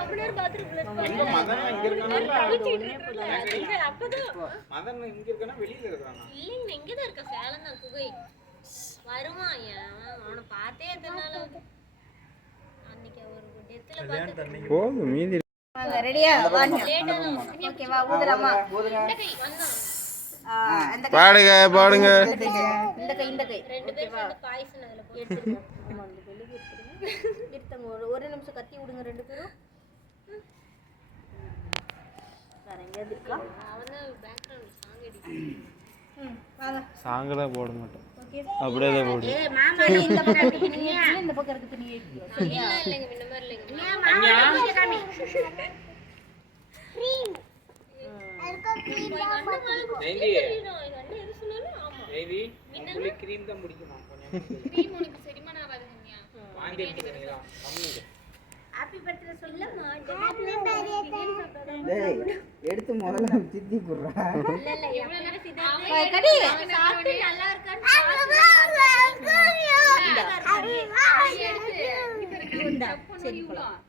ரொம்ப நேரம் பாத்ரூம்ல எங்க மதன் இங்க இருக்கானா அப்பதான் மதன் இங்க இருக்கானா வெளியில இருக்கானா இல்லங்க இங்க தான் இருக்க சேலம் தான் குகை வருவான் அவனை பார்த்தே எத்தனால அன்னைக்கு ஒரு டெத்ல பார்த்து போதும் மீதி வாங்க ரெடியா வாங்க ஓகேவா ஊதுறமா அந்த பாடுங்க பாடுங்க இந்த கை ரெண்டு பேரும் சேர்ந்து பாய்சன் அதுல போட்டு எடுத்துங்க ஆமா அந்த வெளிய எடுத்துங்க ஒரு நிமிஷம் கத்தி விடுங்க ரெண்டு பேரும் வேற எங்க இருக்கா அவன பேக்ரவுண்ட் சாங் அடிக்குது வாங்க சாங்கலாம் போட மாட்டோம் ஓகே அப்படியே தான் போடு ஏய் மாமா இந்த பக்கம் இருக்கீங்க இந்த பக்கம் இருக்கு நீ இல்ல இல்லங்க இந்த மாதிரி இல்லங்க மாமா காமி க்ரீம் நெய்தி நெய்தி உங்களுக்கு கிரீம் தான் பிடிக்குமா கொஞ்சம் க்ரீம் உனக்கு செரிமான ஆகாதுங்கயா வாங்கி எடுத்துறீங்களா கம்மி ஹேப்பி பர்த்டே சொல்லமா டேய் எடுத்து முதல்ல சித்தி குடுறா இல்ல இல்ல எவ்வளவு நேரம் சிதா கடி சாப்பிட்டு நல்லா இருக்கான்னு சரி போலாம்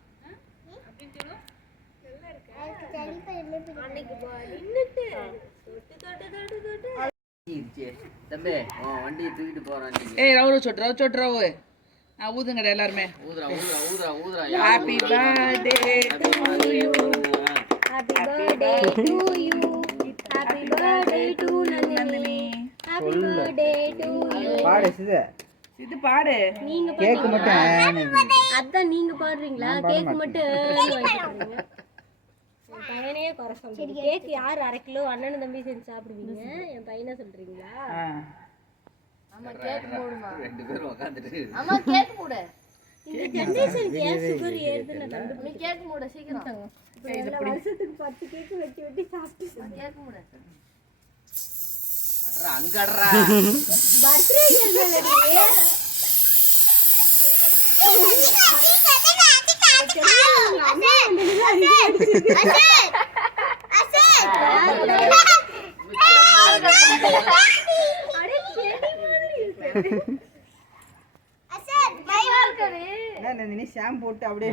அன்னைக்கு நின்னுட்டு தொட்டு தம்பி வண்டியை தூக்கிட்டு போறான் நீங்க ஏய் ரவு சொட் ரவு ஊதுங்கடா எல்லாரும் ஊதுறா ஊதுறா ஊதுறா ஊதுறா happy birthday to you happy birthday to you happy birthday to Nandini happy birthday to you பாடு சிது இது பாடு நீங்க கேக் மட்டும் அதான் நீங்க பாடுறீங்களா கேக் மட்டும் பையனையே குறை சொல்றீங்க கேக் யார் 1/2 கிலோ அண்ணன் தம்பி செஞ்சு சாப்பிடுவீங்க என் பையனை சொல்றீங்களா ஆமா கேக் போடுமா ரெண்டு பேரும் உட்கார்ந்துட்டு ஆமா கேக் போடு இந்த ஜெனரேஷனுக்கு ஏன் சுகர் ஏறுதுன்னு கண்டுபிடிச்சு நீ கேக் போடு சீக்கிரம் எல்லா வருஷத்துக்கு 10 கேக் வெட்டி வெட்டி சாப்பிட்டு கேக் போடு அடடா அங்கடறா பர்த்டே கேக் இல்லடி நீ ஷாம்பு போட்டு அப்படியே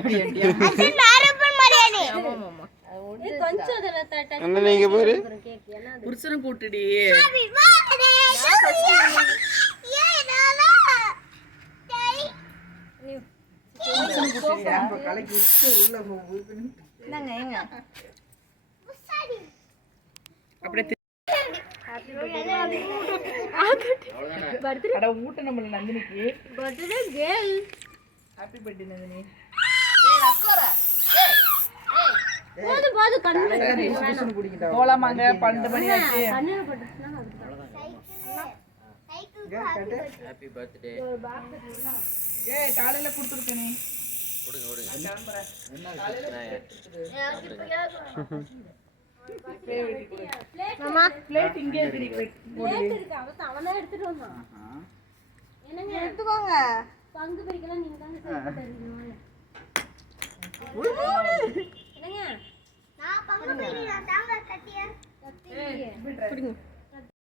கொஞ்சம் அதுல தட்ட அண்ணா நீங்க பாரு கேக் ஏன்னா அது புருஷனை கூட்டுடி ஷாம்பு கலக்கி விட்டு உள்ள போய் என்னங்க ஏங்க அப்படியே பர்த்டே அட ஊட்ட நம்ம நந்தினிக்கு birthday girl happy birthday Nandini ஏய் ரக்கோரா ஏய் போது போது கண்ணு டியூஷன் குடிக்கிட்டா போலாமாங்க 12 மணி ஆச்சு கண்ணுல பட்டுச்சுனா ஹேப்பி பர்த்டே ஏய் காலையில கொடுத்துருக்க நீ கொடுங்க கொடுங்க கிளம்புறேன் மாமா பிளேட் இங்கே இருக்கு பிளேட் இருக்கு அவனா எடுத்துட்டு வந்தான் என்னங்க எடுத்துக்கோங்க பங்கு பிரிக்கலாம் நீங்க தாங்க சேர்த்து தருவீங்க என்னங்க நான் பங்கு பிரிக்கலாம் தாங்க கத்தியா கத்தி